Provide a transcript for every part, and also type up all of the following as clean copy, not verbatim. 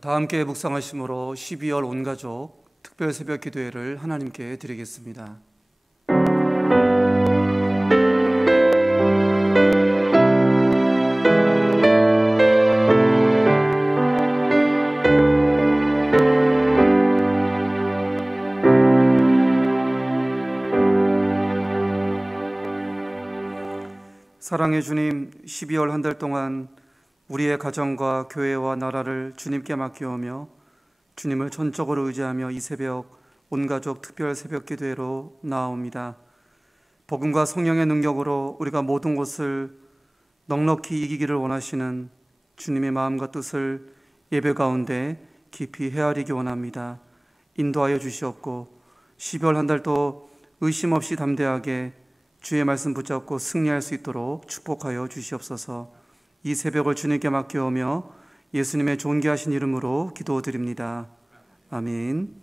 다 함께 묵상하심으로 12월 온가족 특별 새벽 기도회를 하나님께 드리겠습니다. 사랑의 주님, 12월 한 달 동안 우리의 가정과 교회와 나라를 주님께 맡겨오며 주님을 전적으로 의지하며 이 새벽 온가족 특별 새벽 기도회로 나아옵니다. 복음과 성령의 능력으로 우리가 모든 것을 넉넉히 이기기를 원하시는 주님의 마음과 뜻을 예배 가운데 깊이 헤아리기 원합니다. 인도하여 주시옵고 12월 한 달도 의심 없이 담대하게 주의 말씀 붙잡고 승리할 수 있도록 축복하여 주시옵소서. 이 새벽을 주님께 맡겨오며 예수님의 존귀하신 이름으로 기도드립니다. 아멘.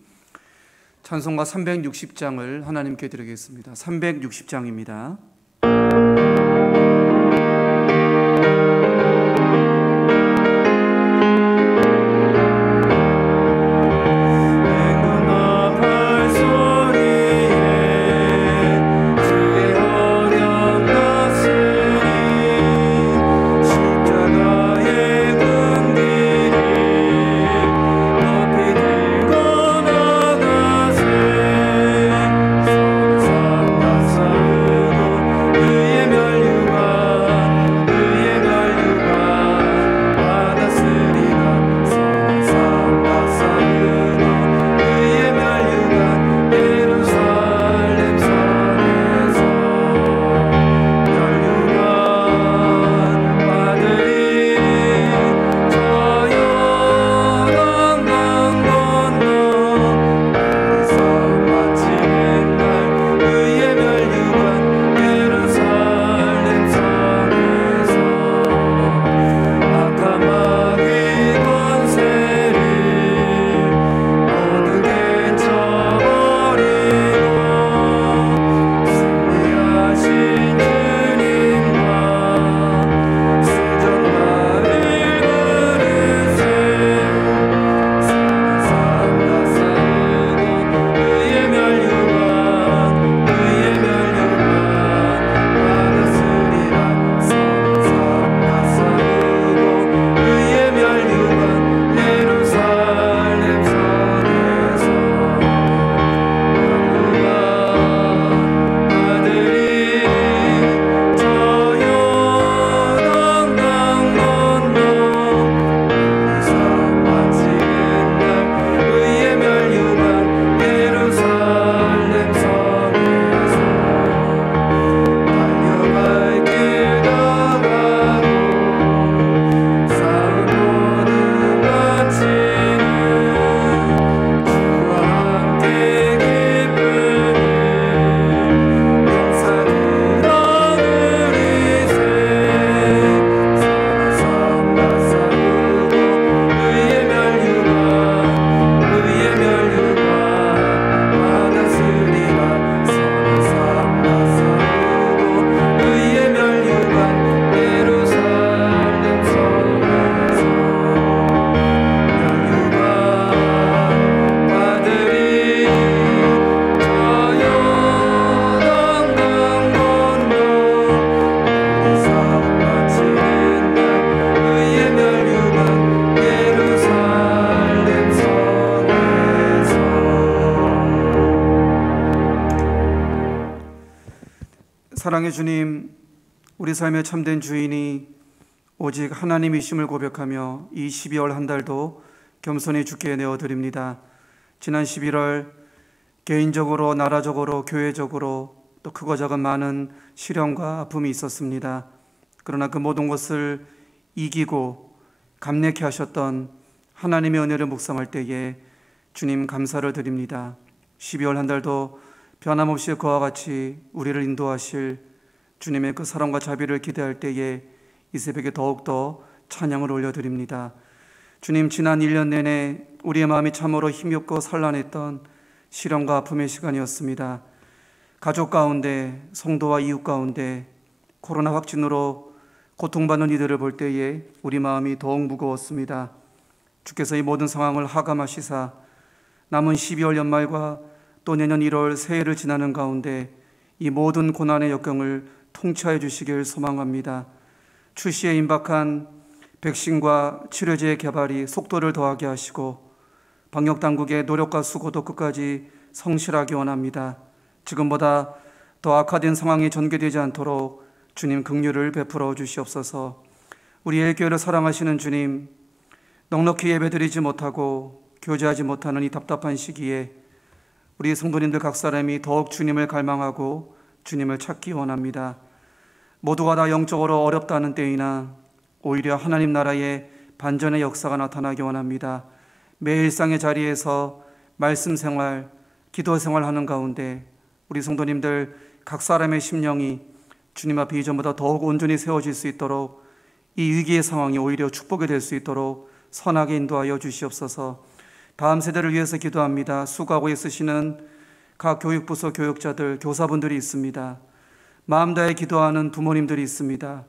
찬송가 360장을 하나님께 드리겠습니다. 360장입니다. 사랑의 주님, 우리 삶의 참된 주인이 오직 하나님이심을 고백하며 이 12월 한 달도 겸손히 주께 내어드립니다. 지난 11월 개인적으로, 나라적으로, 교회적으로 또 크고 작은 많은 시련과 아픔이 있었습니다. 그러나 그 모든 것을 이기고 감내케 하셨던 하나님의 은혜를 묵상할 때에 주님 감사를 드립니다. 12월 한 달도 변함없이 그와 같이 우리를 인도하실 주님의 그 사랑과 자비를 기대할 때에 이 새벽에 더욱더 찬양을 올려드립니다. 주님, 지난 1년 내내 우리의 마음이 참으로 힘겹고 산란했던 시련과 아픔의 시간이었습니다. 가족 가운데, 성도와 이웃 가운데 코로나 확진으로 고통받는 이들을 볼 때에 우리 마음이 더욱 무거웠습니다. 주께서 이 모든 상황을 하감하시사 남은 12월 연말과 또 내년 1월 새해를 지나는 가운데 이 모든 고난의 역경을 통치하여 주시길 소망합니다. 출시에 임박한 백신과 치료제의 개발이 속도를 더하게 하시고 방역당국의 노력과 수고도 끝까지 성실하기 원합니다. 지금보다 더 악화된 상황이 전개되지 않도록 주님 긍휼을 베풀어 주시옵소서. 우리의 교회를 사랑하시는 주님, 넉넉히 예배드리지 못하고 교제하지 못하는 이 답답한 시기에 우리 성도님들 각 사람이 더욱 주님을 갈망하고 주님을 찾기 원합니다. 모두가 다 영적으로 어렵다는 때이나 오히려 하나님 나라의 반전의 역사가 나타나기 원합니다. 매일 일상의 자리에서 말씀 생활, 기도 생활하는 가운데 우리 성도님들 각 사람의 심령이 주님 앞에 이전보다 더욱 온전히 세워질 수 있도록 이 위기의 상황이 오히려 축복이 될 수 있도록 선하게 인도하여 주시옵소서. 다음 세대를 위해서 기도합니다. 수고하고 있으시는 각 교육부서 교육자들, 교사분들이 있습니다. 마음 다해 기도하는 부모님들이 있습니다.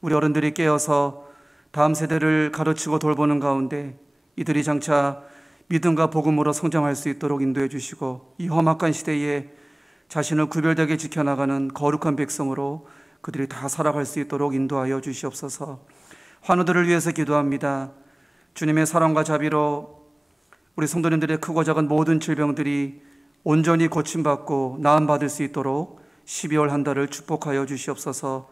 우리 어른들이 깨어서 다음 세대를 가르치고 돌보는 가운데 이들이 장차 믿음과 복음으로 성장할 수 있도록 인도해 주시고 이 험악한 시대에 자신을 구별되게 지켜나가는 거룩한 백성으로 그들이 다 살아갈 수 있도록 인도하여 주시옵소서. 환우들을 위해서 기도합니다. 주님의 사랑과 자비로 우리 성도님들의 크고 작은 모든 질병들이 온전히 고침받고 나음받을 수 있도록 12월 한 달을 축복하여 주시옵소서.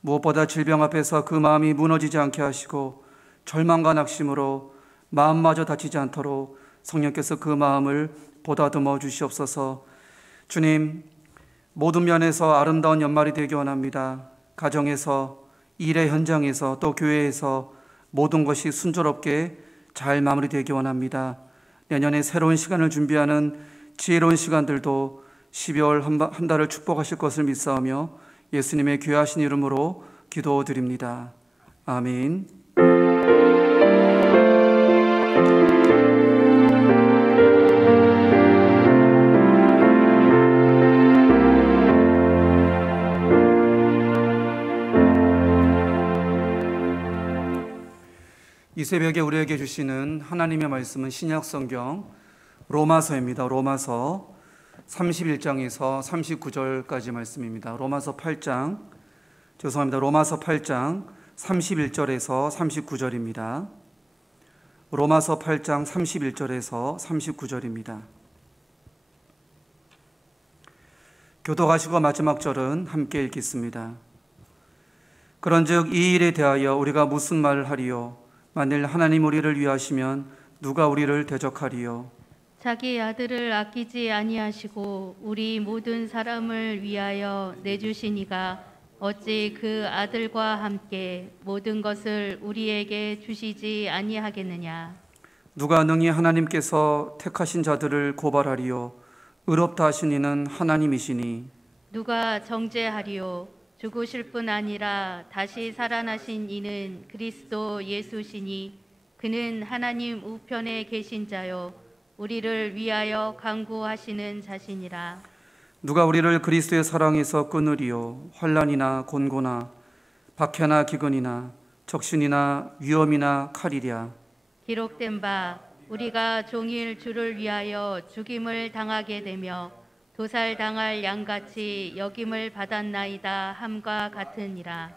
무엇보다 질병 앞에서 그 마음이 무너지지 않게 하시고 절망과 낙심으로 마음마저 다치지 않도록 성령께서 그 마음을 보다듬어 주시옵소서. 주님, 모든 면에서 아름다운 연말이 되기 원합니다. 가정에서, 일의 현장에서, 또 교회에서 모든 것이 순조롭게 잘 마무리되기 원합니다. 내년에 새로운 시간을 준비하는 지혜로운 시간들도 12월 한 달을 축복하실 것을 믿사오며 예수님의 귀하신 이름으로 기도드립니다. 아멘. 이 새벽에 우리에게 주시는 하나님의 말씀은 신약 성경 로마서입니다. 로마서 31장에서 39절까지 말씀입니다. 로마서 8장 31절에서 39절입니다. 로마서 8장 31절에서 39절입니다. 교독하시고 마지막 절은 함께 읽겠습니다. 그런즉 이 일에 대하여 우리가 무슨 말을 하리요? 만일 하나님 우리를 위하시면 누가 우리를 대적하리요? 자기 아들을 아끼지 아니하시고 우리 모든 사람을 위하여 내주시니가 어찌 그 아들과 함께 모든 것을 우리에게 주시지 아니하겠느냐? 누가 능히 하나님께서 택하신 자들을 고발하리요? 의롭다 하신 이는 하나님이시니. 누가 정죄하리요? 죽으실 뿐 아니라 다시 살아나신 이는 그리스도 예수시니 그는 하나님 우편에 계신 자요 우리를 위하여 간구하시는 자시니라. 누가 우리를 그리스도의 사랑에서 끊으리요? 환난이나 곤고나 박해나 기근이나 적신이나 위험이나 칼이랴. 기록된 바 우리가 종일 주를 위하여 죽임을 당하게 되며 도살당할 양같이 여김을 받았나이다 함과 같으니라.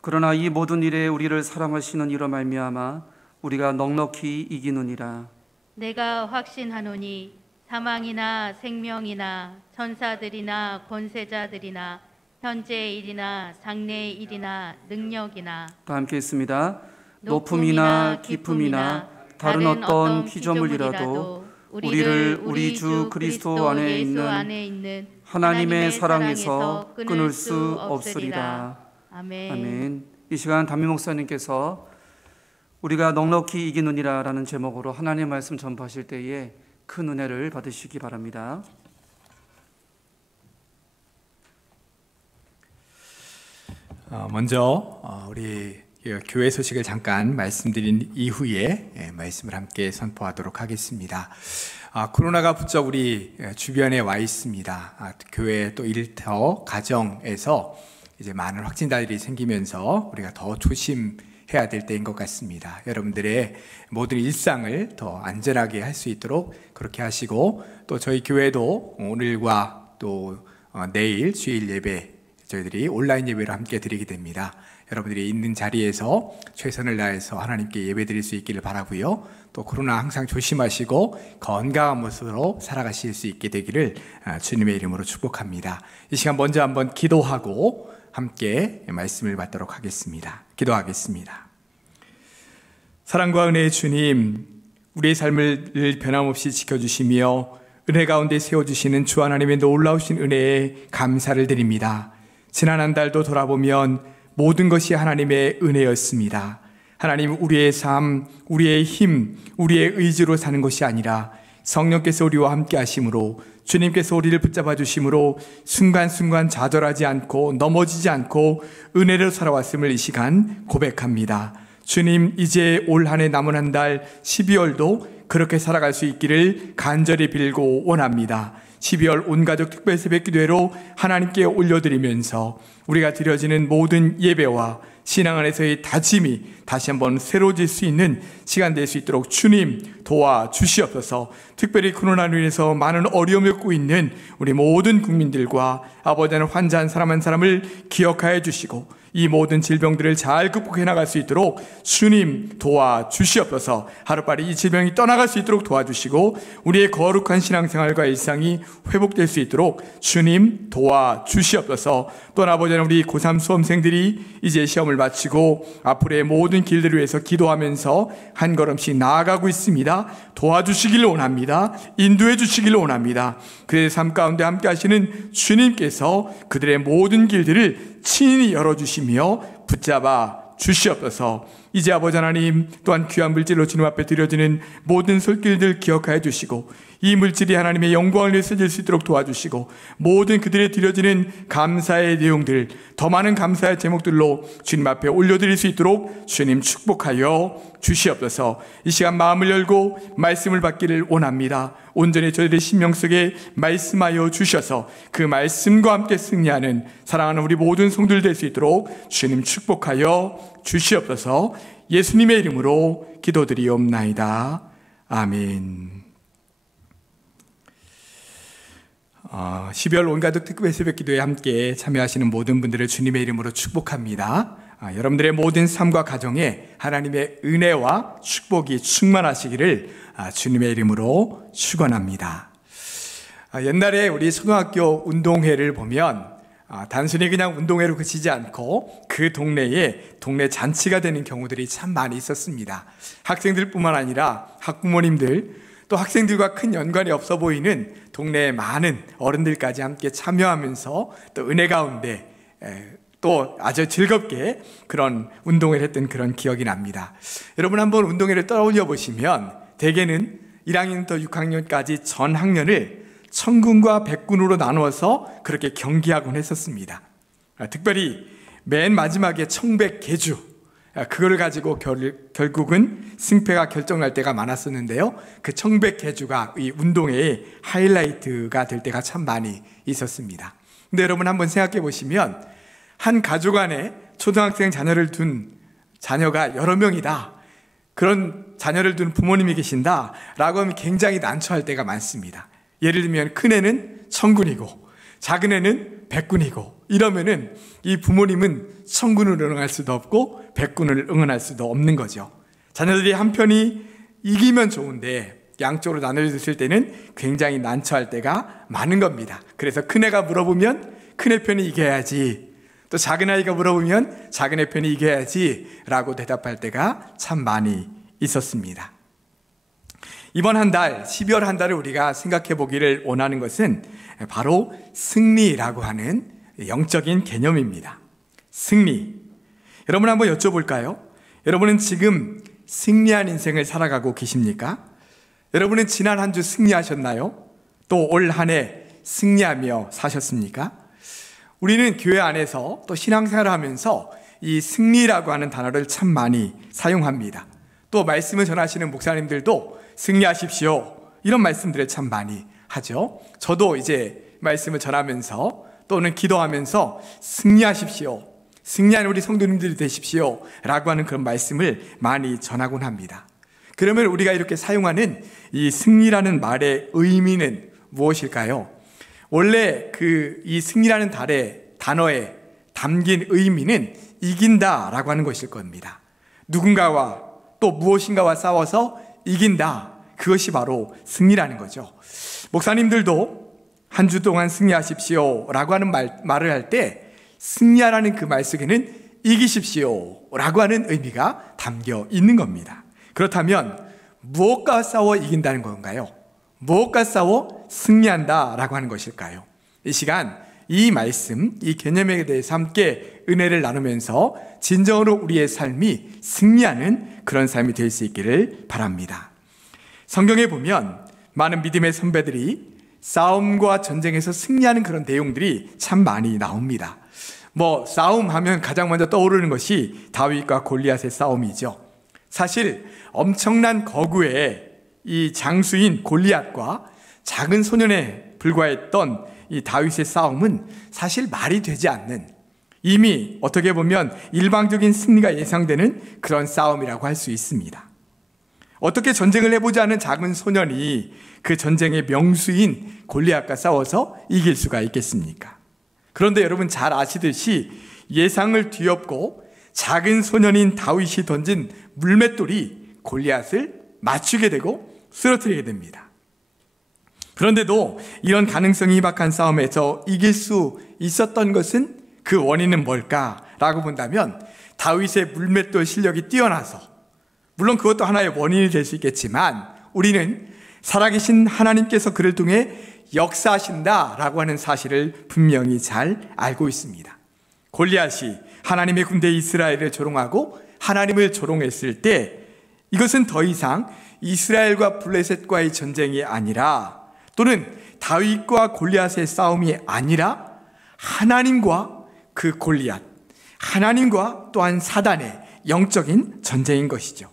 그러나 이 모든 일에 우리를 사랑하시는 이로 말미암아 우리가 넉넉히 이기느니라. 내가 확신하노니 사망이나 생명이나 천사들이나 권세자들이나 현재의 일이나 장래의 일이나 능력이나. 다 함께 있습니다. 높음이나 깊음이나 다른 어떤 피조물이라도 우리를 우리 주 그리스도 안에 있는 하나님의 사랑에서 끊을 수 없으리라. 아멘. 아멘. 이 시간 담임 목사님께서 우리가 넉넉히 이기느니라 라는 제목으로 하나님의 말씀 전파하실 때에 큰 은혜를 받으시기 바랍니다. 먼저 우리 교회 소식을 잠깐 말씀드린 이후에 말씀을 함께 선포하도록 하겠습니다. 코로나가 부쩍 우리 주변에 와 있습니다. 교회 또 일터 가정에서 이제 많은 확진자들이 생기면서 우리가 더 조심해야 해야 될 때인 것 같습니다. 여러분들의 모든 일상을 더 안전하게 할 수 있도록 그렇게 하시고, 또 저희 교회도 오늘과 또 내일 주일 예배 저희들이 온라인 예배로 함께 드리게 됩니다. 여러분들이 있는 자리에서 최선을 다해서 하나님께 예배 드릴 수 있기를 바라고요. 또 코로나 항상 조심하시고 건강한 모습으로 살아가실 수 있게 되기를 주님의 이름으로 축복합니다. 이 시간 먼저 한번 기도하고 함께 말씀을 받도록 하겠습니다. 기도하겠습니다. 사랑과 은혜의 주님, 우리의 삶을 변함없이 지켜주시며 은혜 가운데 세워주시는 주 하나님의 놀라우신 은혜에 감사를 드립니다. 지난 한 달도 돌아보면 모든 것이 하나님의 은혜였습니다. 하나님, 우리의 삶, 우리의 힘, 우리의 의지로 사는 것이 아니라 성령께서 우리와 함께 하심으로, 주님께서 우리를 붙잡아 주심으로 순간순간 좌절하지 않고 넘어지지 않고 은혜로 살아왔음을 이 시간 고백합니다. 주님, 이제 올 한 해 남은 한 달 12월도 그렇게 살아갈 수 있기를 간절히 빌고 원합니다. 12월 온가족 특별 새벽기도회로 하나님께 올려드리면서 우리가 드려지는 모든 예배와 신앙 안에서의 다짐이 다시 한번 새로워질 수 있는 시간 될 수 있도록 주님 도와주시옵소서. 특별히 코로나로 인해서 많은 어려움을 겪고 있는 우리 모든 국민들과 아버지 하나님, 환자한 사람 한 사람을 기억하여 주시고 이 모든 질병들을 잘 극복해 나갈 수 있도록 주님 도와주시옵소서. 하루빨리 이 질병이 떠나갈 수 있도록 도와주시고 우리의 거룩한 신앙생활과 일상이 회복될 수 있도록 주님 도와주시옵소서. 또한 아버지 하나님, 우리 고3 수험생들이 이제 시험을 마치고 앞으로의 모든 길들을 위해서 기도하면서 한 걸음씩 나아가고 있습니다. 도와주시기를 원합니다. 인도해 주시기를 원합니다. 그들의 삶 가운데 함께 하시는 주님께서 그들의 모든 길들을 친히 열어주시며 붙잡아 주시옵소서. 이제 아버지 하나님, 또한 귀한 물질로 주님 앞에 드려지는 모든 손길들 기억하여 주시고 이 물질이 하나님의 영광을 위해 쓰일 수 있도록 도와주시고 모든 그들의 드려지는 감사의 내용들, 더 많은 감사의 제목들로 주님 앞에 올려드릴 수 있도록 주님 축복하여 주시옵소서. 이 시간 마음을 열고 말씀을 받기를 원합니다. 온전히 저희들의 심령 속에 말씀하여 주셔서 그 말씀과 함께 승리하는 사랑하는 우리 모든 성도들 될 수 있도록 주님 축복하여 주시옵소서. 예수님의 이름으로 기도드리옵나이다. 아멘. 12월 온가족 특별 새벽기도에 함께 참여하시는 모든 분들을 주님의 이름으로 축복합니다. 여러분들의 모든 삶과 가정에 하나님의 은혜와 축복이 충만하시기를 주님의 이름으로 축원합니다. 옛날에 우리 초등학교 운동회를 보면 단순히 그냥 운동회로 그치지 않고 그 동네에 동네 잔치가 되는 경우들이 참 많이 있었습니다. 학생들뿐만 아니라 학부모님들, 또 학생들과 큰 연관이 없어 보이는 동네의 많은 어른들까지 함께 참여하면서 또 은혜 가운데 또 아주 즐겁게 그런 운동회를 했던 그런 기억이 납니다. 여러분, 한번 운동회를 떠올려 보시면 대개는 1학년부터 6학년까지 전 학년을 천군과 백군으로 나누어서 그렇게 경기하곤 했었습니다. 특별히 맨 마지막에 청백계주, 그걸 가지고 결국은 승패가 결정날 때가 많았었는데요. 그 청백계주가 이 운동회의 하이라이트가 될 때가 참 많이 있었습니다. 근데 여러분, 한번 생각해 보시면 한 가족 안에 초등학생 자녀를 둔 자녀가 여러 명이다, 그런 자녀를 둔 부모님이 계신다 라고 하면 굉장히 난처할 때가 많습니다. 예를 들면 큰애는 천군이고 작은애는 백군이고 이러면은 이 부모님은 천군을 응원할 수도 없고 백군을 응원할 수도 없는 거죠. 자녀들이 한 편이 이기면 좋은데 양쪽으로 나눠줬을 때는 굉장히 난처할 때가 많은 겁니다. 그래서 큰애가 물어보면 큰애 편이 이겨야지, 또 작은아이가 물어보면 작은애 편이 이겨야지 라고 대답할 때가 참 많이 있었습니다. 이번 한 달, 12월 한 달을 우리가 생각해 보기를 원하는 것은 바로 승리라고 하는 영적인 개념입니다. 승리. 여러분, 한번 여쭤볼까요? 여러분은 지금 승리한 인생을 살아가고 계십니까? 여러분은 지난 한 주 승리하셨나요? 또 올 한 해 승리하며 사셨습니까? 우리는 교회 안에서 또 신앙생활을 하면서 이 승리라고 하는 단어를 참 많이 사용합니다. 또 말씀을 전하시는 목사님들도 승리하십시오, 이런 말씀들을 참 많이 하죠. 저도 이제 말씀을 전하면서 또는 기도하면서 승리하십시오, 승리하는 우리 성도님들이 되십시오 라고 하는 그런 말씀을 많이 전하곤 합니다. 그러면 우리가 이렇게 사용하는 이 승리라는 말의 의미는 무엇일까요? 원래 이 승리라는 단어에 담긴 의미는 이긴다라고 하는 것일 겁니다. 누군가와 또 무엇인가와 싸워서 이긴다, 그것이 바로 승리라는 거죠. 목사님들도 한 주 동안 승리하십시오 라고 하는 말을 할 때 승리하라는 그 말 속에는 이기십시오 라고 하는 의미가 담겨 있는 겁니다. 그렇다면 무엇과 싸워 이긴다는 건가요? 무엇과 싸워 승리한다 라고 하는 것일까요? 이 시간 이 말씀, 이 개념에 대해서 함께 은혜를 나누면서 진정으로 우리의 삶이 승리하는 그런 삶이 될 수 있기를 바랍니다. 성경에 보면 많은 믿음의 선배들이 싸움과 전쟁에서 승리하는 그런 내용들이 참 많이 나옵니다. 싸움하면 가장 먼저 떠오르는 것이 다윗과 골리앗의 싸움이죠. 사실 엄청난 거구의 이 장수인 골리앗과 작은 소년에 불과했던 이 다윗의 싸움은 사실 말이 되지 않는, 이미 어떻게 보면 일방적인 승리가 예상되는 그런 싸움이라고 할 수 있습니다. 어떻게 전쟁을 해보지 않은 작은 소년이 그 전쟁의 명수인 골리앗과 싸워서 이길 수가 있겠습니까? 그런데 여러분 잘 아시듯이 예상을 뒤엎고 작은 소년인 다윗이 던진 물맷돌이 골리앗을 맞추게 되고 쓰러뜨리게 됩니다. 그런데도 이런 가능성이 희박한 싸움에서 이길 수 있었던 것은, 그 원인은 뭘까라고 본다면 다윗의 물맷돌 실력이 뛰어나서, 물론 그것도 하나의 원인이 될 수 있겠지만 우리는 살아계신 하나님께서 그를 통해 역사하신다라고 하는 사실을 분명히 잘 알고 있습니다. 골리앗이 하나님의 군대 이스라엘을 조롱하고 하나님을 조롱했을 때 이것은 더 이상 이스라엘과 블레셋과의 전쟁이 아니라, 또는 다윗과 골리앗의 싸움이 아니라 하나님과 그 골리앗, 하나님과 또한 사단의 영적인 전쟁인 것이죠.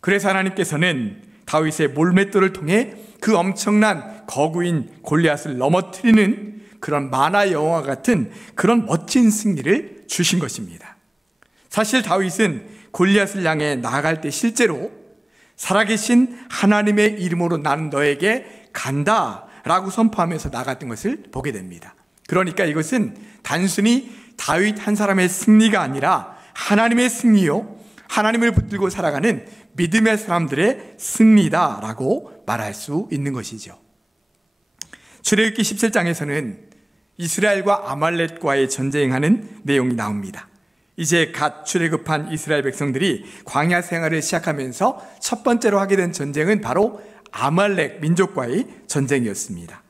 그래서 하나님께서는 다윗의 몰맷돌을 통해 그 엄청난 거구인 골리앗을 넘어뜨리는 그런 만화 영화 같은 그런 멋진 승리를 주신 것입니다. 사실 다윗은 골리앗을 향해 나아갈 때 실제로 살아계신 하나님의 이름으로 나는 너에게 간다 라고 선포하면서 나갔던 것을 보게 됩니다. 그러니까 이것은 단순히 다윗 한 사람의 승리가 아니라 하나님의 승리요, 하나님을 붙들고 살아가는 믿음의 사람들의 승리다라고 말할 수 있는 것이죠. 출애굽기 17장에서는 이스라엘과 아말렉과의 전쟁하는 내용이 나옵니다. 이제 갓 출애굽한 이스라엘 백성들이 광야 생활을 시작하면서 첫 번째로 하게 된 전쟁은 바로 아말렉 민족과의 전쟁이었습니다.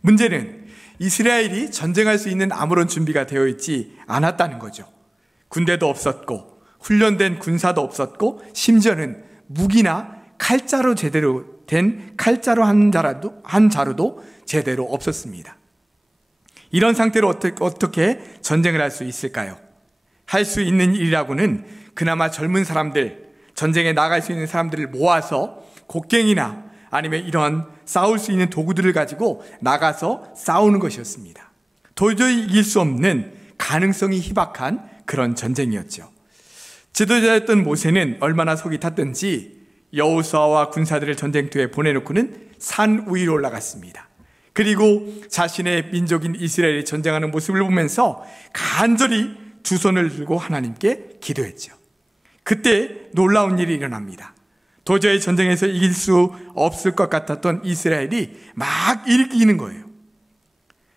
문제는 이스라엘이 전쟁할 수 있는 아무런 준비가 되어 있지 않았다는 거죠. 군대도 없었고 훈련된 군사도 없었고 심지어는 무기나 칼자루 제대로 된 칼자루 한 자루도 제대로 없었습니다. 이런 상태로 어떻게 전쟁을 할 수 있을까요? 할 수 있는 일이라고는 그나마 젊은 사람들, 전쟁에 나갈 수 있는 사람들을 모아서 곡괭이나 아니면 이런 싸울 수 있는 도구들을 가지고 나가서 싸우는 것이었습니다. 도저히 이길 수 없는 가능성이 희박한 그런 전쟁이었죠. 지도자였던 모세는 얼마나 속이 탔던지 여호수아와 군사들을 전쟁터에 보내놓고는 산 위로 올라갔습니다. 그리고 자신의 민족인 이스라엘이 전쟁하는 모습을 보면서 간절히 두 손을 들고 하나님께 기도했죠. 그때 놀라운 일이 일어납니다. 도저히 전쟁에서 이길 수 없을 것 같았던 이스라엘이 막 이기는 거예요.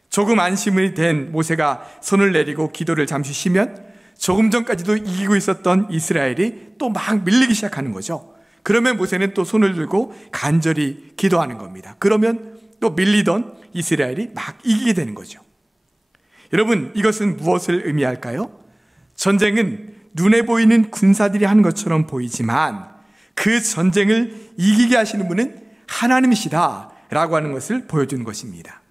조금 안심이 된 모세가 손을 내리고 기도를 잠시 쉬면 조금 전까지도 이기고 있었던 이스라엘이 또 막 밀리기 시작하는 거죠. 그러면 모세는 또 손을 들고 간절히 기도하는 겁니다. 그러면 또 밀리던 이스라엘이 막 이기게 되는 거죠. 여러분, 이것은 무엇을 의미할까요? 전쟁은 눈에 보이는 군사들이 하는 것처럼 보이지만 그 전쟁을 이기게 하시는 분은 하나님이시다라고 하는 것을 보여주는 것입니다.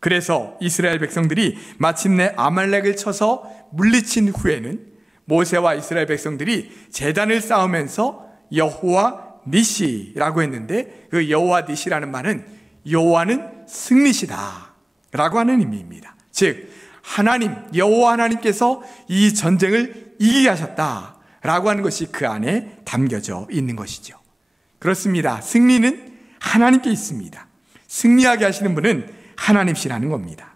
그래서 이스라엘 백성들이 마침내 아말렉을 쳐서 물리친 후에는 모세와 이스라엘 백성들이 제단을 쌓으면서 여호와 니시라고 했는데, 그 여호와 니시라는 말은 여호와는 승리시다 라고 하는 의미입니다. 즉 하나님, 여호와 하나님께서 이 전쟁을 이기게 하셨다라고 하는 것이 그 안에 담겨져 있는 것이죠. 그렇습니다. 승리는 하나님께 있습니다. 승리하게 하시는 분은 하나님이시라는 겁니다.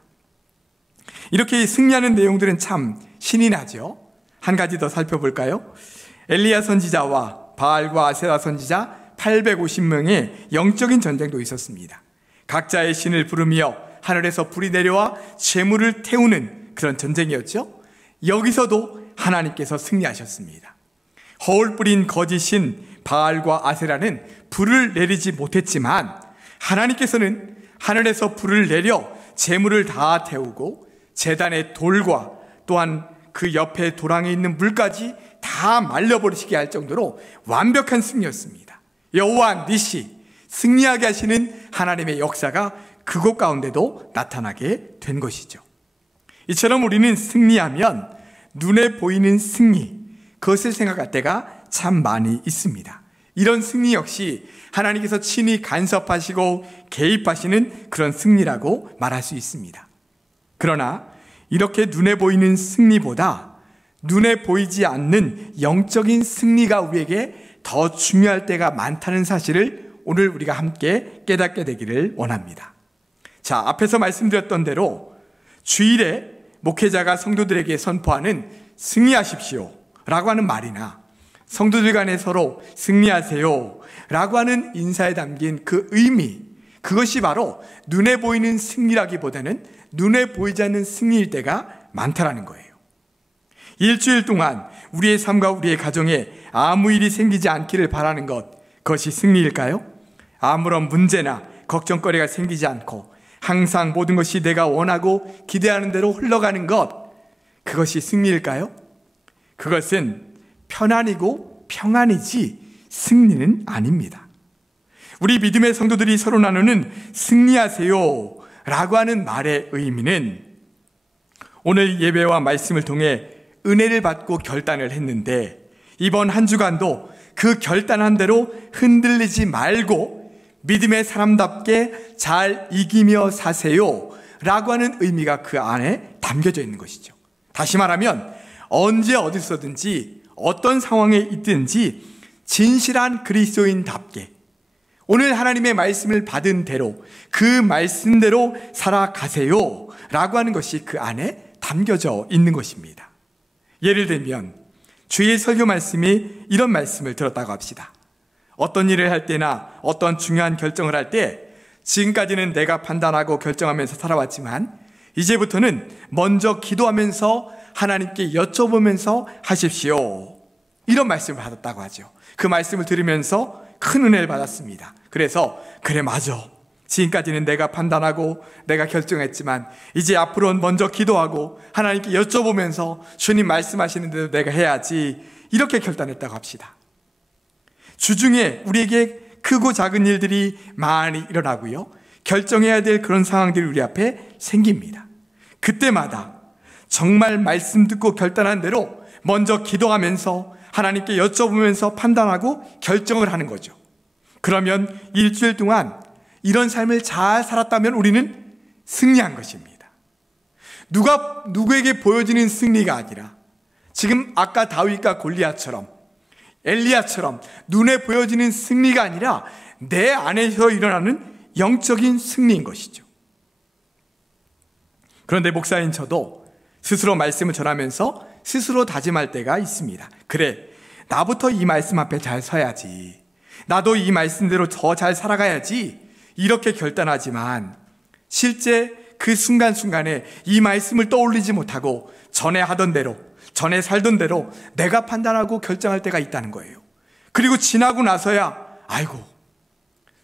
이렇게 승리하는 내용들은 참 신이 나죠. 한 가지 더 살펴볼까요? 엘리야 선지자와 바알과 아세라 선지자 850명의 영적인 전쟁도 있었습니다. 각자의 신을 부르며 하늘에서 불이 내려와 재물을 태우는 그런 전쟁이었죠. 여기서도 하나님께서 승리하셨습니다. 허울 뿌린 거짓인 바알과 아세라는 불을 내리지 못했지만 하나님께서는 하늘에서 불을 내려 재물을 다 태우고 제단의 돌과 또한 그 옆에 도랑에 있는 물까지 다 말려버리시게 할 정도로 완벽한 승리였습니다. 여호와 니시, 승리하게 하시는 하나님의 역사가 그곳 가운데도 나타나게 된 것이죠. 이처럼 우리는 승리하면 눈에 보이는 승리, 그것을 생각할 때가 참 많이 있습니다. 이런 승리 역시 하나님께서 친히 간섭하시고 개입하시는 그런 승리라고 말할 수 있습니다. 그러나 이렇게 눈에 보이는 승리보다 눈에 보이지 않는 영적인 승리가 우리에게 더 중요할 때가 많다는 사실을 오늘 우리가 함께 깨닫게 되기를 원합니다. 자, 앞에서 말씀드렸던 대로 주일에 목회자가 성도들에게 선포하는 승리하십시오 라고 하는 말이나 성도들 간에 서로 승리하세요 라고 하는 인사에 담긴 그 의미, 그것이 바로 눈에 보이는 승리라기보다는 눈에 보이지 않는 승리일 때가 많다라는 거예요. 일주일 동안 우리의 삶과 우리의 가정에 아무 일이 생기지 않기를 바라는 것, 그것이 승리일까요? 아무런 문제나 걱정거리가 생기지 않고 항상 모든 것이 내가 원하고 기대하는 대로 흘러가는 것, 그것이 승리일까요? 그것은 편안이고 평안이지 승리는 아닙니다. 우리 믿음의 성도들이 서로 나누는 승리하세요 라고 하는 말의 의미는 오늘 예배와 말씀을 통해 은혜를 받고 결단을 했는데 이번 한 주간도 그 결단한 대로 흔들리지 말고 믿음의 사람답게 잘 이기며 사세요 라고 하는 의미가 그 안에 담겨져 있는 것이죠. 다시 말하면 언제 어디서든지 어떤 상황에 있든지 진실한 그리스도인답게 오늘 하나님의 말씀을 받은 대로 그 말씀대로 살아가세요 라고 하는 것이 그 안에 담겨져 있는 것입니다. 예를 들면 주의 설교 말씀이 이런 말씀을 들었다고 합시다. 어떤 일을 할 때나 어떤 중요한 결정을 할 때 지금까지는 내가 판단하고 결정하면서 살아왔지만 이제부터는 먼저 기도하면서 하나님께 여쭤보면서 하십시오. 이런 말씀을 받았다고 하죠. 그 말씀을 들으면서 큰 은혜를 받았습니다. 그래서 그래 맞아. 지금까지는 내가 판단하고 내가 결정했지만 이제 앞으로는 먼저 기도하고 하나님께 여쭤보면서 주님 말씀하시는 대로 내가 해야지. 이렇게 결단했다고 합시다. 주중에 우리에게 크고 작은 일들이 많이 일어나고요. 결정해야 될 그런 상황들이 우리 앞에 생깁니다. 그때마다 정말 말씀 듣고 결단한 대로 먼저 기도하면서 하나님께 여쭤보면서 판단하고 결정을 하는 거죠. 그러면 일주일 동안 이런 삶을 잘 살았다면 우리는 승리한 것입니다. 누구에게 보여지는 승리가 아니라 지금 아까 다윗과 골리앗처럼 엘리야처럼 눈에 보여지는 승리가 아니라 내 안에서 일어나는 영적인 승리인 것이죠. 그런데 목사인 저도 스스로 말씀을 전하면서 스스로 다짐할 때가 있습니다. 그래, 나부터 이 말씀 앞에 잘 서야지. 나도 이 말씀대로 더 잘 살아가야지. 이렇게 결단하지만 실제 그 순간순간에 이 말씀을 떠올리지 못하고 전에 하던 대로, 전에 살던 대로 내가 판단하고 결정할 때가 있다는 거예요. 그리고 지나고 나서야 아이고,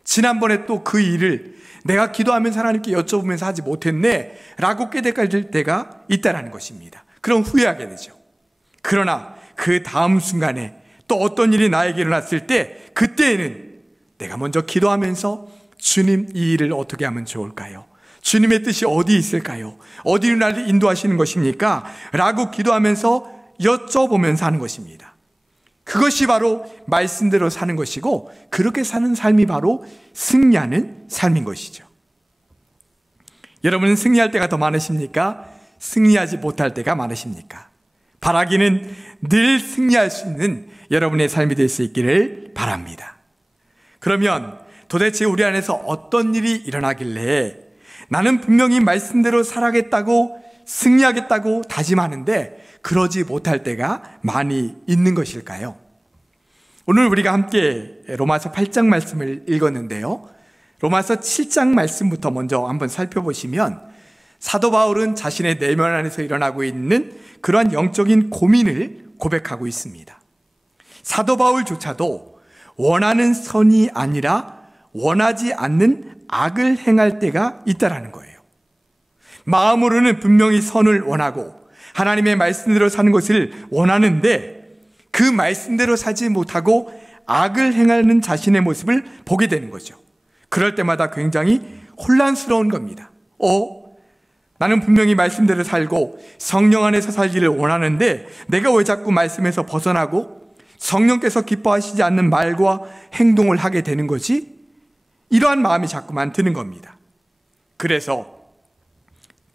지난번에 또 그 일을 내가 기도하면서 하나님께 여쭤보면서 하지 못했네 라고 깨닫게 때가 있다는 것입니다. 그럼 후회하게 되죠. 그러나 그 다음 순간에 또 어떤 일이 나에게 일어났을 때 그때에는 내가 먼저 기도하면서 주님, 이 일을 어떻게 하면 좋을까요? 주님의 뜻이 어디 있을까요? 어디로 나를 인도하시는 것입니까? 라고 기도하면서 여쭤보면서 하는 것입니다. 그것이 바로 말씀대로 사는 것이고 그렇게 사는 삶이 바로 승리하는 삶인 것이죠. 여러분은 승리할 때가 더 많으십니까? 승리하지 못할 때가 많으십니까? 바라기는 늘 승리할 수 있는 여러분의 삶이 될 수 있기를 바랍니다. 그러면 도대체 우리 안에서 어떤 일이 일어나길래 나는 분명히 말씀대로 살아가겠다고 승리하겠다고 다짐하는데 그러지 못할 때가 많이 있는 것일까요? 오늘 우리가 함께 로마서 8장 말씀을 읽었는데요. 로마서 7장 말씀부터 먼저 한번 살펴보시면 사도 바울은 자신의 내면 안에서 일어나고 있는 그러한 영적인 고민을 고백하고 있습니다. 사도 바울조차도 원하는 선이 아니라 원하지 않는 악을 행할 때가 있다라는 거예요. 마음으로는 분명히 선을 원하고 하나님의 말씀대로 사는 것을 원하는데 그 말씀대로 살지 못하고 악을 행하는 자신의 모습을 보게 되는 거죠. 그럴 때마다 굉장히 혼란스러운 겁니다. 나는 분명히 말씀대로 살고 성령 안에서 살기를 원하는데 내가 왜 자꾸 말씀에서 벗어나고 성령께서 기뻐하시지 않는 말과 행동을 하게 되는 거지? 이러한 마음이 자꾸만 드는 겁니다. 그래서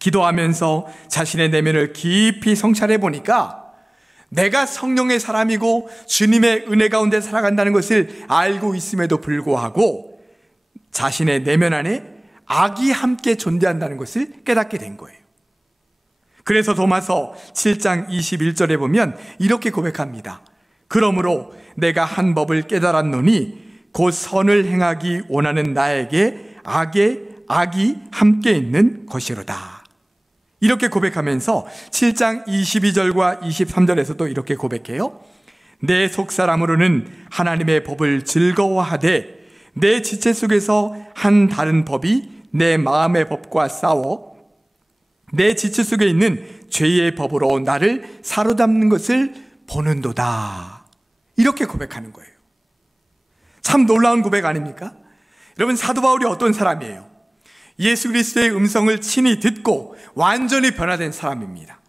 기도하면서 자신의 내면을 깊이 성찰해 보니까 내가 성령의 사람이고 주님의 은혜 가운데 살아간다는 것을 알고 있음에도 불구하고 자신의 내면 안에 악이 함께 존재한다는 것을 깨닫게 된 거예요. 그래서 로마서 7장 21절에 보면 이렇게 고백합니다. 그러므로 내가 한 법을 깨달았노니 곧 선을 행하기 원하는 나에게 악이 함께 있는 것이로다. 이렇게 고백하면서 7장 22절과 23절에서도 이렇게 고백해요. 내 속사람으로는 하나님의 법을 즐거워하되 내 지체 속에서 한 다른 법이 내 마음의 법과 싸워 내 지체 속에 있는 죄의 법으로 나를 사로잡는 것을 보는도다. 이렇게 고백하는 거예요. 참 놀라운 고백 아닙니까? 여러분, 사도 바울이 어떤 사람이에요? 예수 그리스도의 음성을 친히 듣고 완전히 변화된 사람입니다.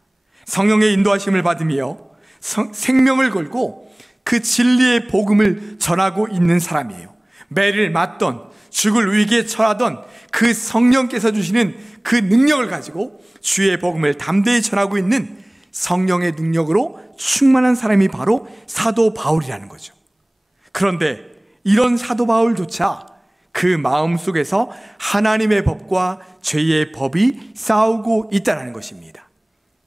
성령의 인도하심을 받으며 생명을 걸고 그 진리의 복음을 전하고 있는 사람이에요. 매를 맞던 죽을 위기에 처하던 그 성령께서 주시는 그 능력을 가지고 주의 복음을 담대히 전하고 있는 성령의 능력으로 충만한 사람이 바로 사도 바울이라는 거죠. 그런데 이런 사도 바울조차 그 마음속에서 하나님의 법과 죄의 법이 싸우고 있다는 것입니다.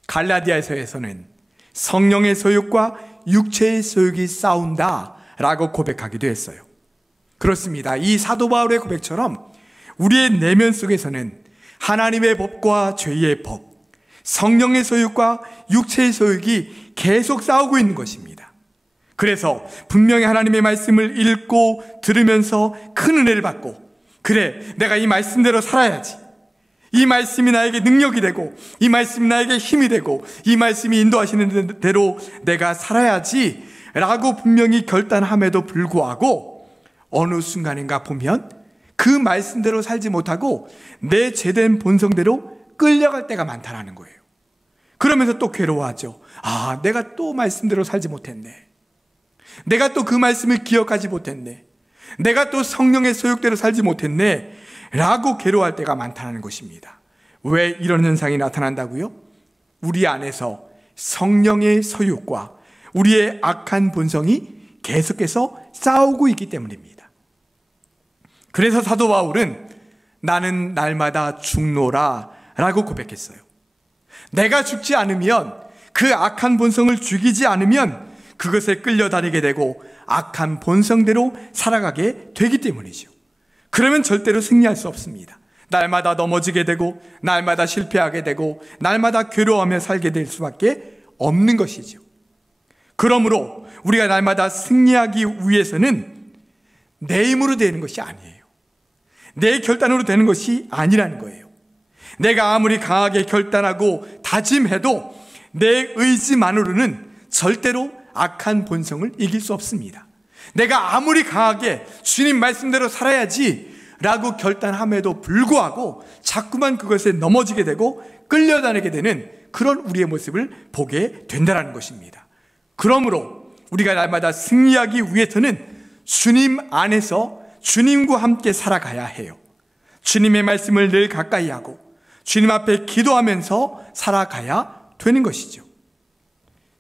갈라디아서에서는 성령의 소욕과 육체의 소욕이 싸운다라고 고백하기도 했어요. 그렇습니다. 이 사도 바울의 고백처럼 우리의 내면 속에서는 하나님의 법과 죄의 법, 성령의 소욕과 육체의 소욕이 계속 싸우고 있는 것입니다. 그래서 분명히 하나님의 말씀을 읽고 들으면서 큰 은혜를 받고, 그래, 내가 이 말씀대로 살아야지, 이 말씀이 나에게 능력이 되고 이 말씀이 나에게 힘이 되고 이 말씀이 인도하시는 대로 내가 살아야지 라고 분명히 결단함에도 불구하고 어느 순간인가 보면 그 말씀대로 살지 못하고 내 죄된 본성대로 끌려갈 때가 많다라는 거예요. 그러면서 또 괴로워하죠. 내가 또 말씀대로 살지 못했네. 내가 또 그 말씀을 기억하지 못했네. 내가 또 성령의 소욕대로 살지 못했네 라고 괴로워할 때가 많다는 것입니다. 왜 이런 현상이 나타난다고요? 우리 안에서 성령의 소욕과 우리의 악한 본성이 계속해서 싸우고 있기 때문입니다. 그래서 사도 바울은 나는 날마다 죽노라 라고 고백했어요. 내가 죽지 않으면, 그 악한 본성을 죽이지 않으면 그것에 끌려다니게 되고 악한 본성대로 살아가게 되기 때문이죠. 그러면 절대로 승리할 수 없습니다. 날마다 넘어지게 되고 날마다 실패하게 되고 날마다 괴로워하며 살게 될 수밖에 없는 것이죠. 그러므로 우리가 날마다 승리하기 위해서는 내 힘으로 되는 것이 아니에요. 내 결단으로 되는 것이 아니라는 거예요. 내가 아무리 강하게 결단하고 다짐해도 내 의지만으로는 절대로 악한 본성을 이길 수 없습니다. 내가 아무리 강하게 주님 말씀대로 살아야지 라고 결단함에도 불구하고 자꾸만 그것에 넘어지게 되고 끌려다니게 되는 그런 우리의 모습을 보게 된다는 것입니다. 그러므로 우리가 날마다 승리하기 위해서는 주님 안에서 주님과 함께 살아가야 해요. 주님의 말씀을 늘 가까이 하고 주님 앞에 기도하면서 살아가야 되는 것이죠.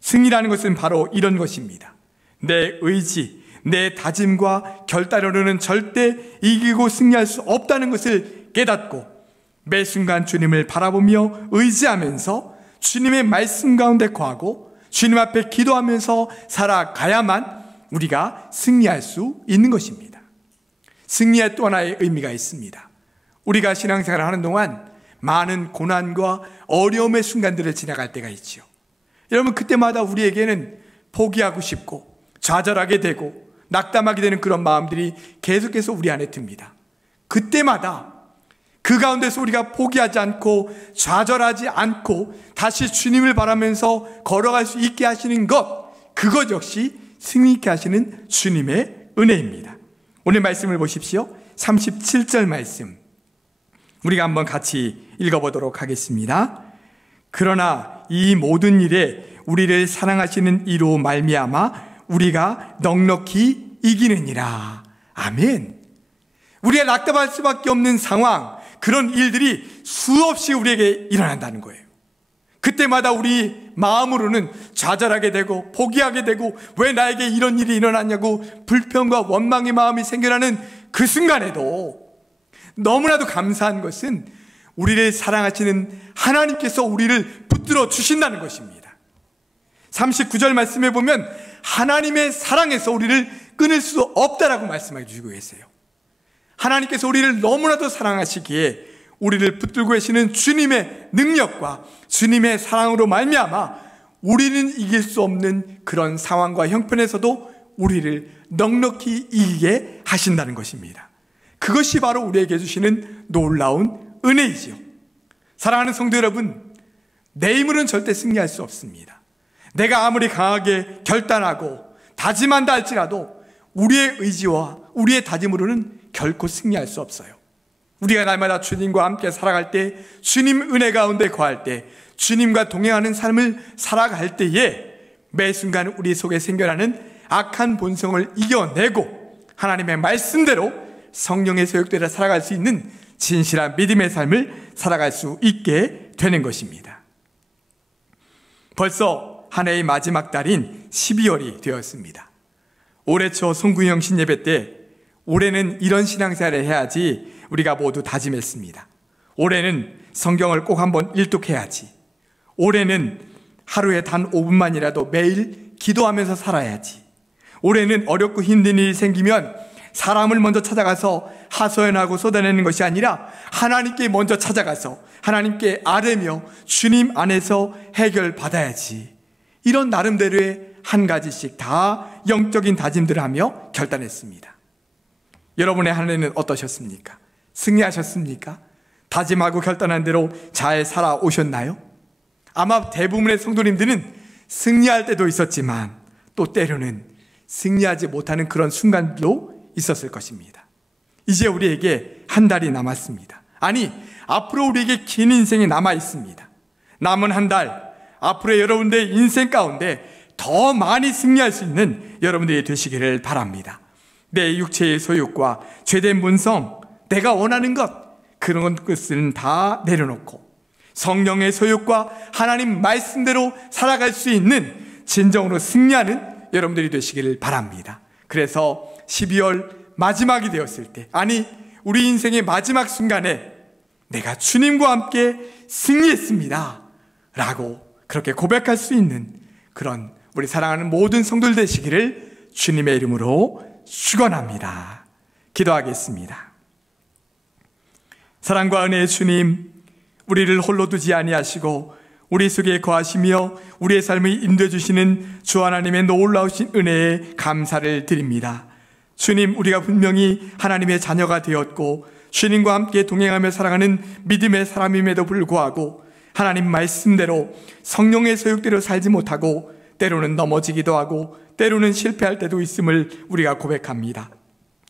승리라는 것은 바로 이런 것입니다. 내 의지, 내 다짐과 결단으로는 절대 이기고 승리할 수 없다는 것을 깨닫고 매 순간 주님을 바라보며 의지하면서 주님의 말씀 가운데 거하고 주님 앞에 기도하면서 살아가야만 우리가 승리할 수 있는 것입니다. 승리의 또 하나의 의미가 있습니다. 우리가 신앙생활을 하는 동안 많은 고난과 어려움의 순간들을 지나갈 때가 있죠. 여러분, 그때마다 우리에게는 포기하고 싶고 좌절하게 되고 낙담하게 되는 그런 마음들이 계속해서 우리 안에 듭니다. 그때마다 그 가운데서 우리가 포기하지 않고 좌절하지 않고 다시 주님을 바라면서 걸어갈 수 있게 하시는 것, 그것 역시 승리 있게 하시는 주님의 은혜입니다. 오늘 말씀을 보십시오. 37절 말씀 우리가 한번 같이 읽어보도록 하겠습니다. 그러나 이 모든 일에 우리를 사랑하시는 이로 말미암아 우리가 넉넉히 이기느니라. 아멘. 우리가 낙담할 수밖에 없는 상황, 그런 일들이 수없이 우리에게 일어난다는 거예요. 그때마다 우리 마음으로는 좌절하게 되고 포기하게 되고 왜 나에게 이런 일이 일어났냐고 불평과 원망의 마음이 생겨나는 그 순간에도 너무나도 감사한 것은 우리를 사랑하시는 하나님께서 우리를 붙들어 주신다는 것입니다. 39절 말씀에 보면 하나님의 사랑에서 우리를 끊을 수 없다라고 말씀해 주시고 계세요. 하나님께서 우리를 너무나도 사랑하시기에 우리를 붙들고 계시는 주님의 능력과 주님의 사랑으로 말미암아 우리는 이길 수 없는 그런 상황과 형편에서도 우리를 넉넉히 이기게 하신다는 것입니다. 그것이 바로 우리에게 주시는 놀라운 은혜이지요. 사랑하는 성도 여러분, 내 힘으로는 절대 승리할 수 없습니다. 내가 아무리 강하게 결단하고 다짐한다 할지라도 우리의 의지와 우리의 다짐으로는 결코 승리할 수 없어요. 우리가 날마다 주님과 함께 살아갈 때, 주님 은혜 가운데 거할 때, 주님과 동행하는 삶을 살아갈 때에 매 순간 우리 속에 생겨나는 악한 본성을 이겨내고 하나님의 말씀대로 성령의 소욕대로 살아갈 수 있는 진실한 믿음의 삶을 살아갈 수 있게 되는 것입니다. 벌써 한 해의 마지막 달인 12월이 되었습니다. 올해 초 송구형 신예배 때 올해는 이런 신앙생활을 해야지 우리가 모두 다짐했습니다. 올해는 성경을 꼭 한번 일독해야지. 올해는 하루에 단 5분만이라도 매일 기도하면서 살아야지. 올해는 어렵고 힘든 일이 생기면 사람을 먼저 찾아가서 하소연하고 쏟아내는 것이 아니라 하나님께 먼저 찾아가서 하나님께 아뢰며 주님 안에서 해결받아야지. 이런 나름대로의 한 가지씩 다 영적인 다짐들을 하며 결단했습니다. 여러분의 한 해는 어떠셨습니까? 승리하셨습니까? 다짐하고 결단한 대로 잘 살아오셨나요? 아마 대부분의 성도님들은 승리할 때도 있었지만 또 때로는 승리하지 못하는 그런 순간도 있었을 것입니다. 이제 우리에게 한 달이 남았습니다. 아니, 앞으로 우리에게 긴 인생이 남아 있습니다. 남은 한 달, 앞으로 여러분들의 인생 가운데 더 많이 승리할 수 있는 여러분들이 되시기를 바랍니다. 내 육체의 소욕과 죄된 본성, 내가 원하는 것, 그런 것은 다 내려놓고 성령의 소욕과 하나님 말씀대로 살아갈 수 있는 진정으로 승리하는 여러분들이 되시기를 바랍니다. 그래서 12월 마지막이 되었을 때, 아니 우리 인생의 마지막 순간에 내가 주님과 함께 승리했습니다 라고 그렇게 고백할 수 있는 그런 우리 사랑하는 모든 성도들 되시기를 주님의 이름으로 축원합니다. 기도하겠습니다. 사랑과 은혜의 주님, 우리를 홀로 두지 아니하시고 우리 속에 거하시며 우리의 삶을 인도해 주시는 주 하나님의 놀라우신 은혜에 감사를 드립니다. 주님, 우리가 분명히 하나님의 자녀가 되었고 주님과 함께 동행하며 살아가는 믿음의 사람임에도 불구하고 하나님 말씀대로 성령의 소욕대로 살지 못하고 때로는 넘어지기도 하고 때로는 실패할 때도 있음을 우리가 고백합니다.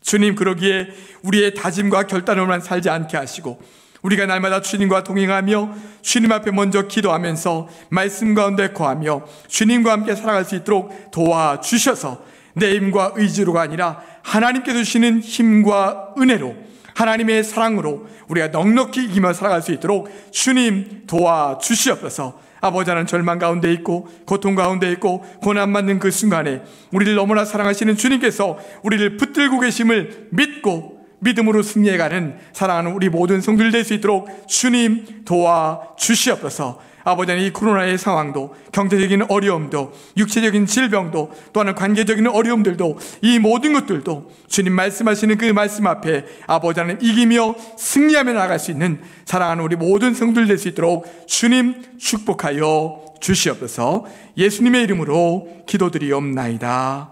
주님, 그러기에 우리의 다짐과 결단으로만 살지 않게 하시고 우리가 날마다 주님과 동행하며 주님 앞에 먼저 기도하면서 말씀 가운데 거하며 주님과 함께 살아갈 수 있도록 도와주셔서 내 힘과 의지로가 아니라 하나님께 주시는 힘과 은혜로 하나님의 사랑으로 우리가 넉넉히 이기며 살아갈 수 있도록 주님 도와주시옵소서. 아버지, 하나님 절망 가운데 있고 고통 가운데 있고 고난 받는 그 순간에 우리를 너무나 사랑하시는 주님께서 우리를 붙들고 계심을 믿고 믿음으로 승리해가는 사랑하는 우리 모든 성도들 될 수 있도록 주님 도와주시옵소서. 아버지, 이 코로나의 상황도, 경제적인 어려움도, 육체적인 질병도, 또한 관계적인 어려움들도, 이 모든 것들도 주님 말씀하시는 그 말씀 앞에 아버지 하나님 이기며 승리하며 나아갈 수 있는 사랑하는 우리 모든 성도들 될 수 있도록 주님 축복하여 주시옵소서. 예수님의 이름으로 기도드리옵나이다.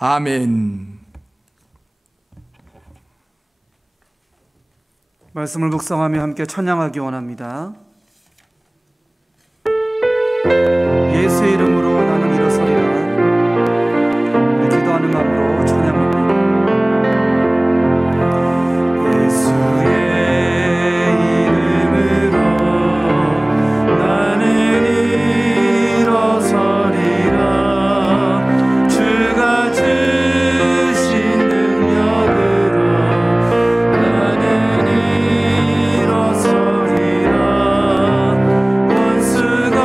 아멘. 말씀을 묵상하며 함께 찬양하기 원합니다. 예수의 이름으로 나는 일어서리라. 우리 기도하는 마음으로 찬양합니다. 예수의 이름으로 나는 일어서리라. 주가 주신 능력으로 나는 일어서리라. 원수가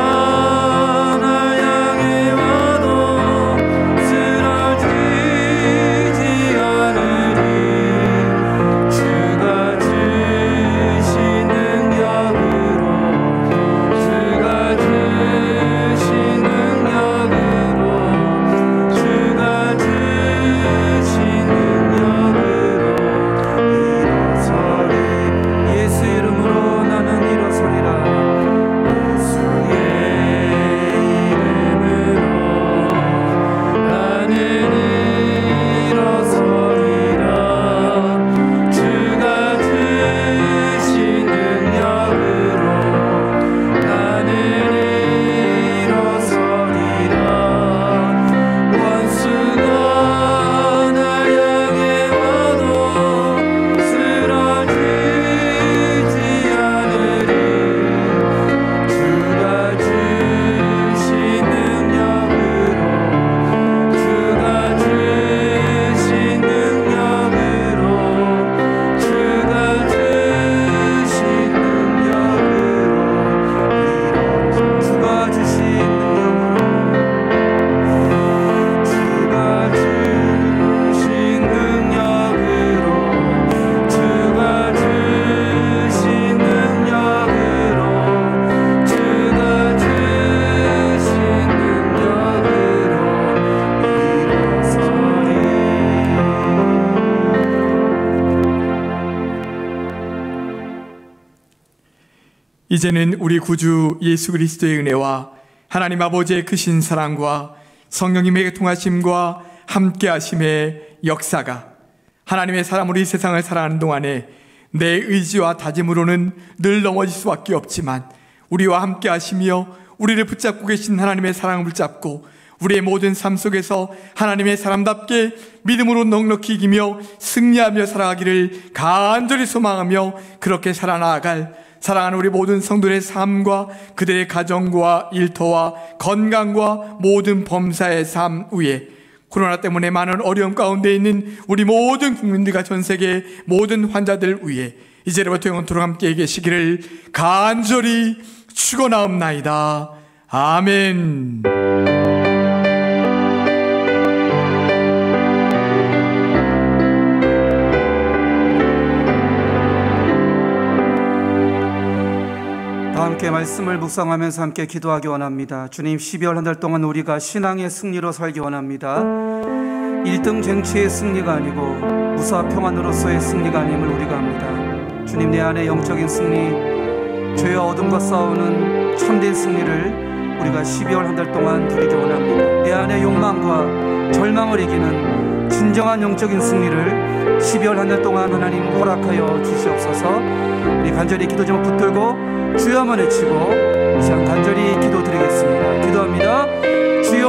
이제는 우리 구주 예수 그리스도의 은혜와 하나님 아버지의 크신 사랑과 성령님의 통하심과 함께하심의 역사가 하나님의 사람으로 이 세상을 살아가는 동안에 내 의지와 다짐으로는 늘 넘어질 수밖에 없지만 우리와 함께하시며 우리를 붙잡고 계신 하나님의 사랑을 붙잡고 우리의 모든 삶 속에서 하나님의 사람답게 믿음으로 넉넉히 이기며 승리하며 살아가기를 간절히 소망하며 그렇게 살아나갈 사랑하는 우리 모든 성도들의 삶과 그들의 가정과 일터와 건강과 모든 범사의 삶 위에 코로나 때문에 많은 어려움 가운데 있는 우리 모든 국민들과 전 세계 모든 환자들 위에 이제로부터 영원토록 함께 계시기를 간절히 축원하옵나이다. 아멘. 함께 말씀을 묵상하면서 함께 기도하기 원합니다. 주님, 12월 한 달 동안 우리가 신앙의 승리로 살기 원합니다. 1등 쟁취의 승리가 아니고 무사 평안으로서의 승리가 아님을 우리가 압니다. 주님, 내 안에 영적인 승리, 죄와 어둠과 싸우는 참된 승리를 우리가 12월 한 달 동안 누리기 원합니다. 내 안에 욕망과 절망을 이기는 진정한 영적인 승리를 12월 한 달 동안 하나님 허락하여 주시옵소서. 우리 간절히 기도 제목 붙들고 주여만 외치고 이 시간 간절히 기도드리겠습니다. 기도합니다. 주여,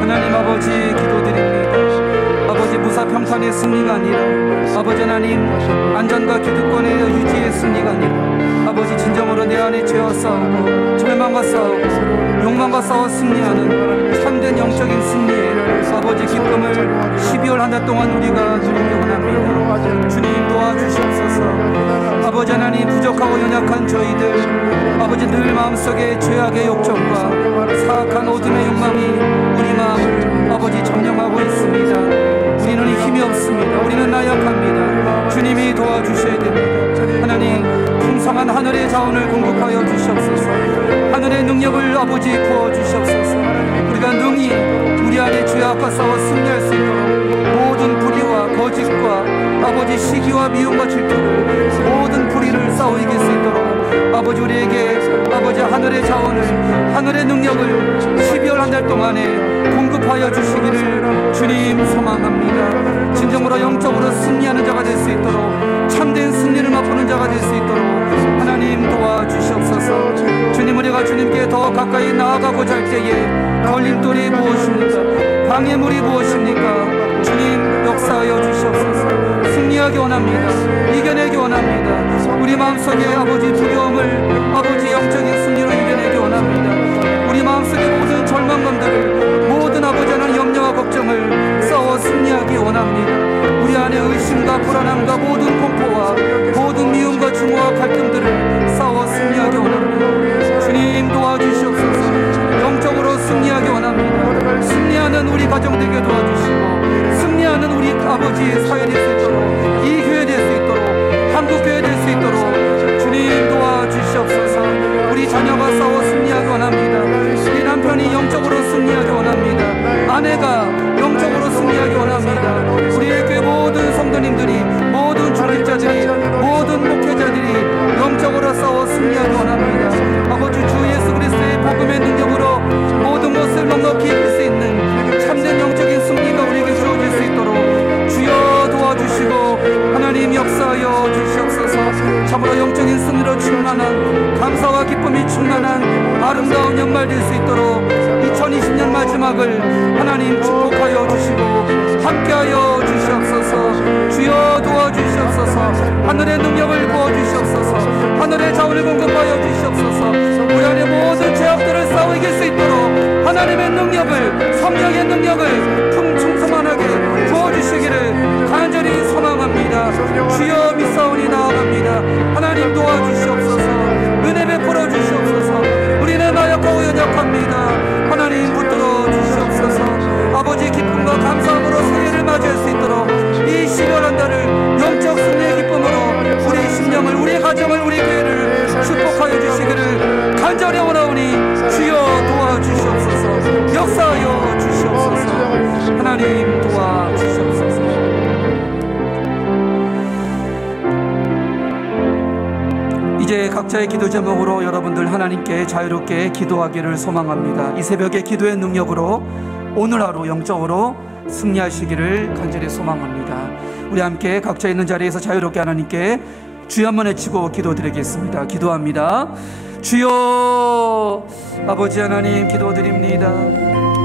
하나님 아버지 기도드립니다. 아버지, 무사평판의 승리가 아니라 아버지 하나님 안전과 기득권의 유지의 승리가 아니라 아버지 진정으로 내 안에 죄와 싸우고 절망과 싸우고 욕망과 싸워 승리하는 참된 영적인 승리의 아버지 기쁨을 12월 한 달 동안 우리가 누리기 원합니다. 주님 도와주시옵소서. 마음속에 죄악의 욕정과 사악한 어둠의 욕망이 우리 마음을 아버지 점령하고 있습니다. 우리는 힘이 없습니다. 우리는 나약합니다. 주님이 도와주셔야 됩니다. 하나님, 풍성한 하늘의 자원을 공급하여 주시옵소서. 하늘의 능력을 아버지 부어주시옵소서. 우리가 능히 우리 안에 죄악과 싸워 승리할 수 있도록 모든 불의와 거짓과 아버지 시기와 미움과 질투를 모든 불의를 싸워 이길 수 있도록 아버지 우리에게 아버지 하늘의 자원을 하늘의 능력을 12월 한 달 동안에 공급하여 주시기를 주님 소망합니다. 진정으로 영적으로 승리하는 자가 될 수 있도록 참된 승리를 맛보는 자가 될 수 있도록 하나님 도와주시옵소서. 주님, 우리가 주님께 더 가까이 나아가고자 할 때에 걸림돌이 무엇입니까? 방해물이 무엇입니까? 주님 역사하여 주시옵소서. 승리하기 원합니다. 이겨내기 원합니다. 우리 마음속에 아버지 두려움을 아버지 영적인 승리로 이겨내기 원합니다. 우리 마음속에 모든 절망감들을 모든 아버지 하나님 염려와 걱정을 싸워 승리하기 원합니다. 우리 안에 의심과 불안함과 모든 공포와 모든 미움과 증오와 갈등들을 싸워 승리하기 원합니다. 주님 도와주시옵소서. 영적으로 승리하기 원합니다. 승리하는 우리 가정 되게 도와주시고 승리하는 우리 아버지의 사회 될 수 있도록 이 교회 될 수 있도록 한국 교회 될 수 있도록 주님 도와주시옵소서. 우리 자녀가 싸워 승리하기 원합니다. 우리 남편이 영적으로 승리하기 원합니다. 아내가 영적으로 승리하기 원합니다. 우리의 교회 모든 성도님들이 모든 중직자들이 모든 목회자들이 영적으로 싸워 승리하기 원합니다. 아버지 주 예수 그리스도의 복음의 능력으로 모든 것을 넉넉히 이길 수 있는 참된 영적인 승리가 우리에게 주어질 수 있도록 주여 도와주시고 하나님 역사하여 주시옵소서. 참으로 영적인 승리로 충만한 감사와 기쁨이 충만한 아름다운 연말 될 수 있도록 2020년 마지막을 하나님 축복하여 주시고 함께하여 주시옵소서. 주여 도와주시옵소서. 하늘의 능력을 부어주시옵소서. 하늘의 자원을 공급하여 주시옵소서. 우리 안에 모든 죄악들을 싸워 이길 수 있도록 하나님의 능력을 성령의 능력을 풍성만하게 부어주시기를 간절히 소망합니다. 주여 믿사오니 나아갑니다. 하나님 도와주시옵소서. 은혜 베풀어 주시옵소서. 우리는 나약하고 연약합니다. 하나님 붙들어 주시옵소서. 아버지 기쁨과 감사함으로 새해를 맞이할 수 있도록 이 12월 한 달을 영적 승리의 기쁨으로 우리 심령을 우리 가정을 우리 교회를 축복하여 주시기를 간절히 원하오니 주여 도와주시옵소서. 역사하여 주시옵소서. 하나님 도와주시옵소서. 이제 각자의 기도 제목으로 여러분들 하나님께 자유롭게 기도하기를 소망합니다. 이 새벽의 기도의 능력으로 오늘 하루 영적으로 승리하시기를 간절히 소망합니다. 우리 함께 각자 있는 자리에서 자유롭게 하나님께 주여 한번 외치고 기도드리겠습니다. 기도합니다. 주여. 아버지 하나님 기도드립니다.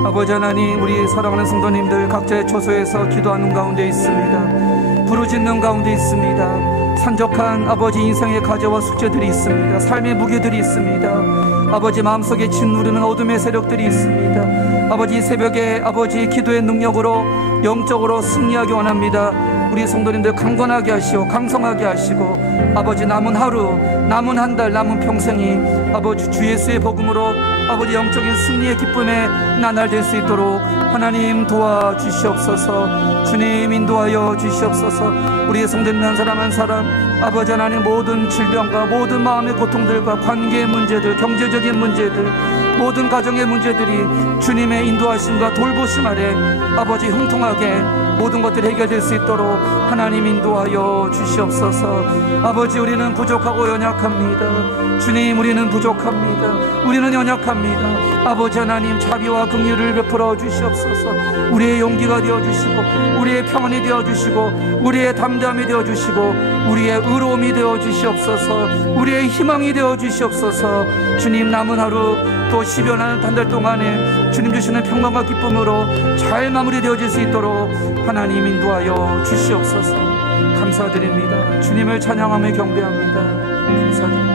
아버지 하나님, 우리 사랑하는 성도님들 각자의 처소에서 기도하는 가운데 있습니다. 부르짖는 가운데 있습니다. 산적한 아버지 인생의 과제와 숙제들이 있습니다. 삶의 무게들이 있습니다. 아버지 마음속에 짓누르는 어둠의 세력들이 있습니다. 아버지 새벽에 아버지 기도의 능력으로 영적으로 승리하기 원합니다. 우리 성도님들 강건하게 하시고 강성하게 하시고 아버지 남은 하루 남은 한 달 남은 평생이 아버지 주 예수의 복음으로 아버지 영적인 승리의 기쁨에 나날될 수 있도록 하나님 도와주시옵소서. 주님 인도하여 주시옵소서. 우리의 성도님 한 사람 한 사람 아버지 하나님 모든 질병과 모든 마음의 고통들과 관계의 문제들 경제적인 문제들 모든 가정의 문제들이 주님의 인도하심과 돌보심 아래 아버지 형통하게 모든 것들이 해결될 수 있도록 하나님 인도하여 주시옵소서. 아버지 우리는 부족하고 연약합니다. 주님 우리는 부족합니다. 우리는 연약합니다. 아버지 하나님 자비와 긍휼을 베풀어 주시옵소서. 우리의 용기가 되어주시고 우리의 평안이 되어주시고 우리의 담대함이 되어주시고 우리의 의로움이 되어주시옵소서. 우리의 희망이 되어주시옵소서. 주님 남은 하루 또 12월 한 달 동안에 주님 주시는 평강과 기쁨으로 잘 마무리되어질 수 있도록 하나님 인도하여 주시옵소서. 감사드립니다. 주님을 찬양하며 경배합니다. 감사드립니다.